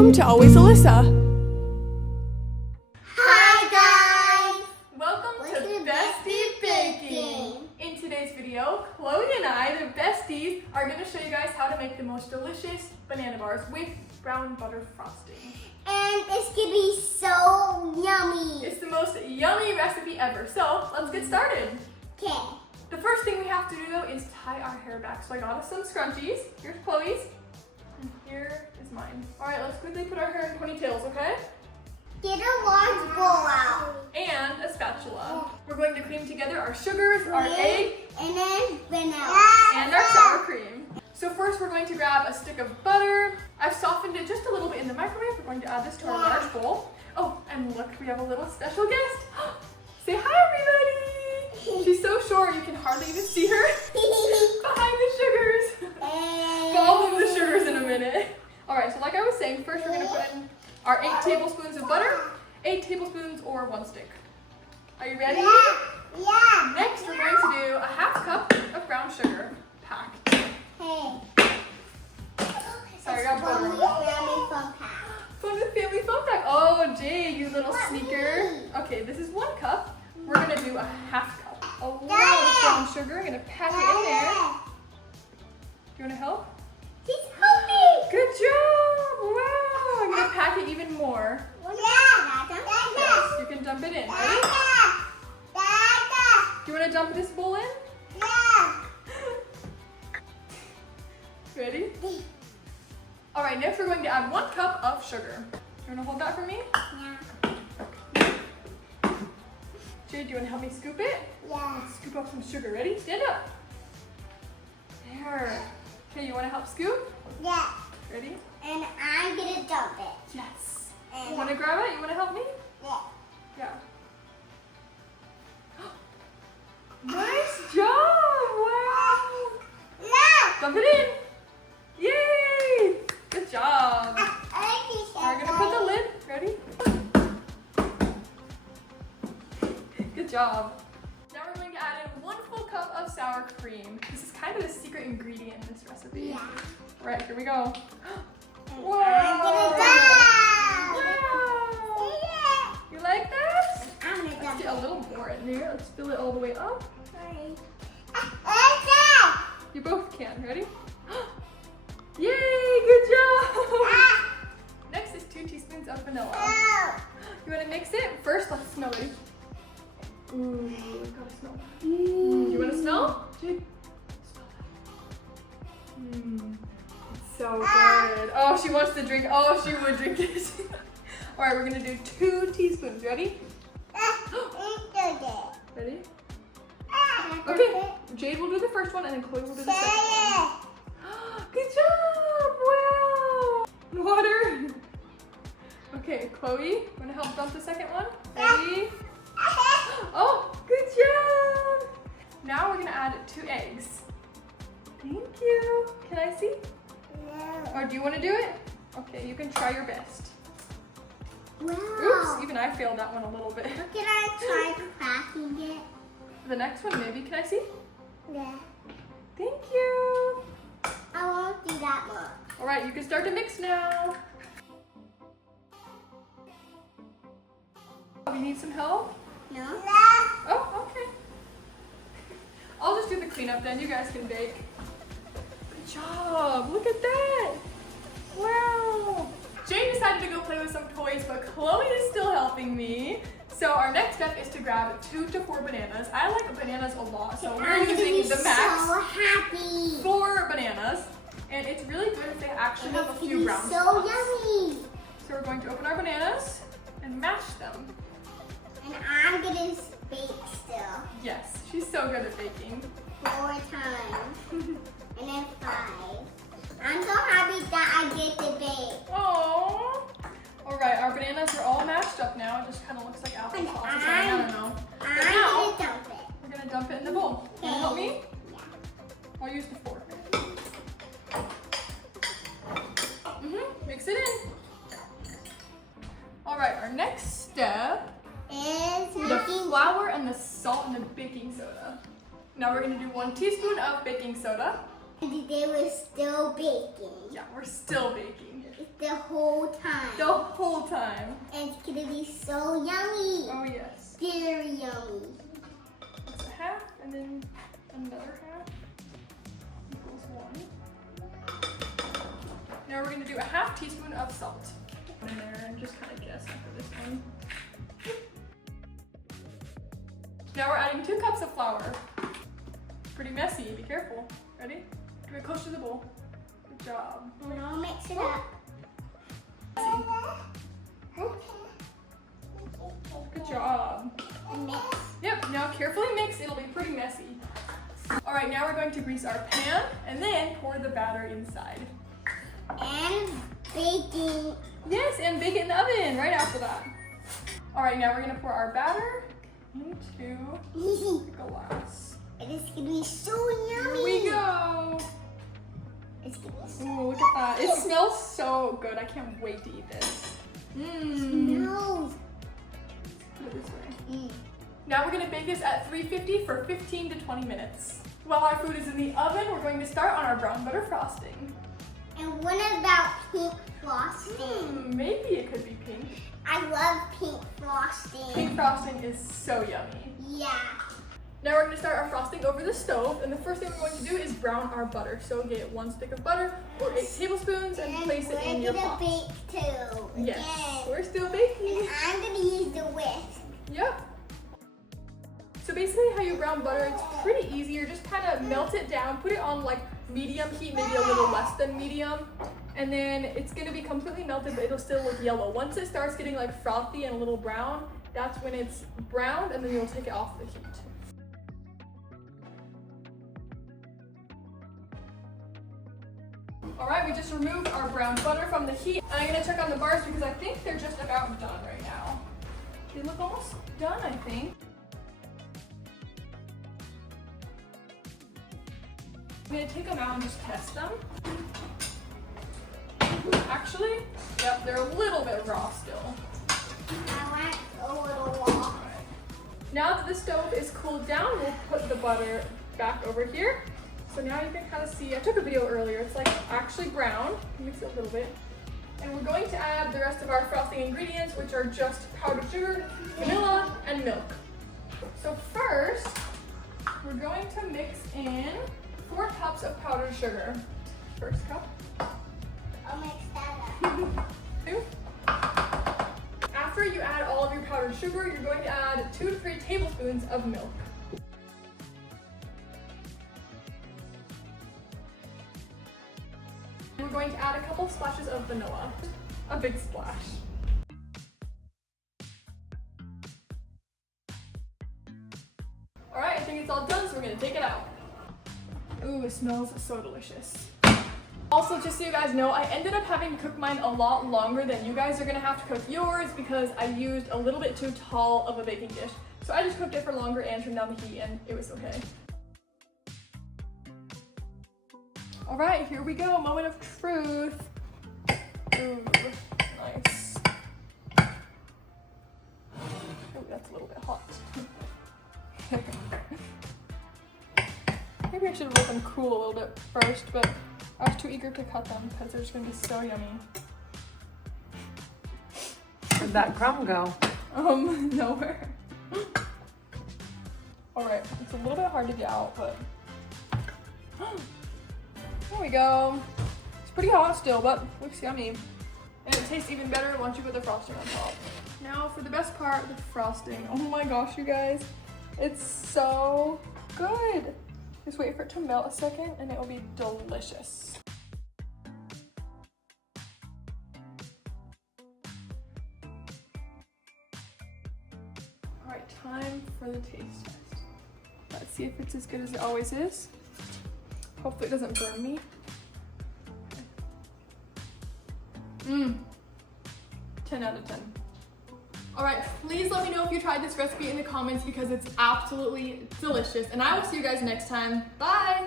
Welcome to Always Alyssa. Hi guys! Welcome to Bestie Baking. In today's video, Chloe and I, the besties, are going to show you guys how to make the most delicious banana bars with brown butter frosting. And it's gonna be so yummy. It's the most yummy recipe ever. So let's get started. Okay. The first thing we have to do though is tie our hair back. So I got us some scrunchies. Here's Chloe's. And here is mine. All right, let's quickly put our hair in ponytails, okay? Get a large bowl out. And a spatula. We're going to cream together our sugars, our egg, and then vanilla. and our sour cream. So first we're going to grab a stick of butter. I've softened it just a little bit in the microwave. We're going to add this to our large bowl. Oh, and look, we have a little special guest. Say hi, everybody. She's so short you can hardly even see her behind the sugars. Follow the sugars in a minute. All right, so like I was saying, first we're gonna put in our 8 tablespoons of butter, 8 tablespoons or 1 stick. Are you ready? Yeah. Next, we're going to do a half cup of brown sugar packed. Hey. Sorry, I got butter. From the family fun pack. Oh, Jay, you little sneaker. Okay, this is 1 cup. We're gonna do a half cup. A little brown sugar. I'm gonna pack it in there. Do you wanna help? She's helping. Good job. Wow. I'm gonna pack it even more. Yes, you can dump it in. Ready? Do you wanna dump this bowl in? Ready? All right, next we're going to add 1 cup of sugar. You wanna hold that for me? Jay, do you wanna help me scoop it? Yeah. Scoop up some sugar. Ready? Stand up. There. Okay, you wanna help scoop? Yeah. Ready? And I'm gonna dump it. Yes. And You wanna grab it? You wanna help me? yeah. Yeah. Nice job! Wow! No. Dump it in. Yay! Good job. Now we're gonna put the lid. Ready? Good job. Now we're going to add in 1 full cup of sour cream. This is kind of the secret ingredient in this recipe. Yeah. All right, here we go. Whoa. I'm gonna dump. Wow! You like that? I'm gonna Let's dump get a little more in here. Let's fill it all the way up. You both can. Ready? Yay! Good job! Next is 2 teaspoons of vanilla. You want to mix it? First, let's smell it. Ooh, gotta smell that. You want to smell? Jake, smell that. It's so good. Oh, she wants to drink. Oh, she would drink it. All right, we're gonna do 2 teaspoons. Ready? Ready? Okay. Jade will do the first one, and then Chloe will do the second one. Good job! Wow! Water. Okay, Chloe, wanna help dump the second one? Ready? Oh, good job! Now we're gonna add 2 eggs. Thank you. Can I see? Or do you wanna do it? Okay, you can try your best. Wow. Oops, even I failed that one a little bit. Can I try cracking it? The next one, maybe. Can I see? Yeah. Thank you. I won't do that much. All right, you can start to mix now. We need some help? No? Oh, okay. I'll just do the cleanup then. You guys can bake. Good job. Look at that. Wow. Jane decided to go play with some toys, but Chloe is still helping me. So our next step is to grab 2 to 4 bananas. I like bananas a lot, so we're using the max so happy. 4 bananas. And it's really good if they actually have a few brown so spots. yummy. So we're going to open our bananas and mash them. And I'm gonna bake still. Yes, she's so good at baking. 4 times. And then 5. I'm so happy that I get to bake. Oh. All right, our bananas are all mashed up now. It just kind of looks like applesauce or something. I don't know. But now I'm gonna dump it. we're gonna dump it in the bowl. Can you help me? Yeah. I'll use the fork. Mix it in. All right, our next step Is the making flour and the salt and the baking soda. Now we're gonna do 1 teaspoon of baking soda. And today we're still baking. Yeah, we're still baking. The whole time. The whole time. And it's gonna be so yummy. Oh yes. Very yummy. That's a half, and then another half equals 1. Now we're gonna do a ½ teaspoon of salt in there and just kind of guess after this one. Now we're adding 2 cups of flour. Pretty messy, be careful. Ready? Give it close to the bowl. Good job. And I'll mix it up. Good job. And mix. Yep, now carefully mix, it'll be pretty messy. All right, now we're going to grease our pan and then pour the batter inside. And baking. Yes, and bake it in the oven right after that. All right, now we're gonna pour our batter into the glass. It is gonna be so yummy. Here we go. It's gonna be so Ooh, look at that. It smells so good. I can't wait to eat this. Mmm. smells. Put it this way. Now we're gonna bake this at 350 for 15 to 20 minutes. While our food is in the oven, we're going to start on our brown butter frosting. And what about pink frosting? Maybe it could be pink. I love pink frosting. Pink frosting is so yummy. Yeah. Now we're going to start our frosting over the stove, and the first thing we're going to do is brown our butter. So get 1 stick of butter or 8 tablespoons and place it in your pot. We're gonna bake too. Yes, Again. we're still baking. And I'm gonna use the whisk. Yep. So basically how you brown butter, it's pretty easy. You're just kind of melt it down, put it on like medium heat, maybe a little less than medium. And then it's gonna be completely melted, but it'll still look yellow. Once it starts getting like frothy and a little brown, that's when it's browned, and then you'll take it off the heat. All right, we just removed our brown butter from the heat. I'm gonna check on the bars because I think they're just about done right now. They look almost done, I think. I'm gonna take them out and just test them. Actually, yep, they're a little bit raw still. I want a little raw. Now that the stove is cooled down, we'll put the butter back over here. So now you can kind of see, I took a video earlier, it's like actually brown. Mix it a little bit. And we're going to add the rest of our frosting ingredients, which are just powdered sugar, vanilla, and milk. So first, we're going to mix in 4 cups of powdered sugar. First cup. I'll mix that up. 2. After you add all of your powdered sugar, you're going to add 2 to 3 tablespoons of milk. We're going to add a couple splashes of vanilla. A big splash. All right, I think it's all done, so we're gonna take it out. Ooh, it smells so delicious. Also, just so you guys know, I ended up having to cook mine a lot longer than you guys are gonna have to cook yours because I used a little bit too tall of a baking dish. So I just cooked it for longer and turned down the heat, and it was okay. All right, here we go, moment of truth. Ooh, nice. Ooh, that's a little bit hot. Maybe I should have let them cool a little bit first, but I was too eager to cut them because they're just gonna be so yummy. Where'd that crumb go? Nowhere. All right, it's a little bit hard to get out, but there we go. It's pretty hot still, but looks yummy. And it tastes even better once you put the frosting on top. Now for the best part, the frosting. Oh my gosh, you guys. It's so good. Just wait for it to melt a second and it will be delicious. All right, time for the taste test. Let's see if it's as good as it always is. Hopefully it doesn't burn me. 10 out of 10. All right, please let me know if you tried this recipe in the comments because it's absolutely delicious. And I will see you guys next time. Bye.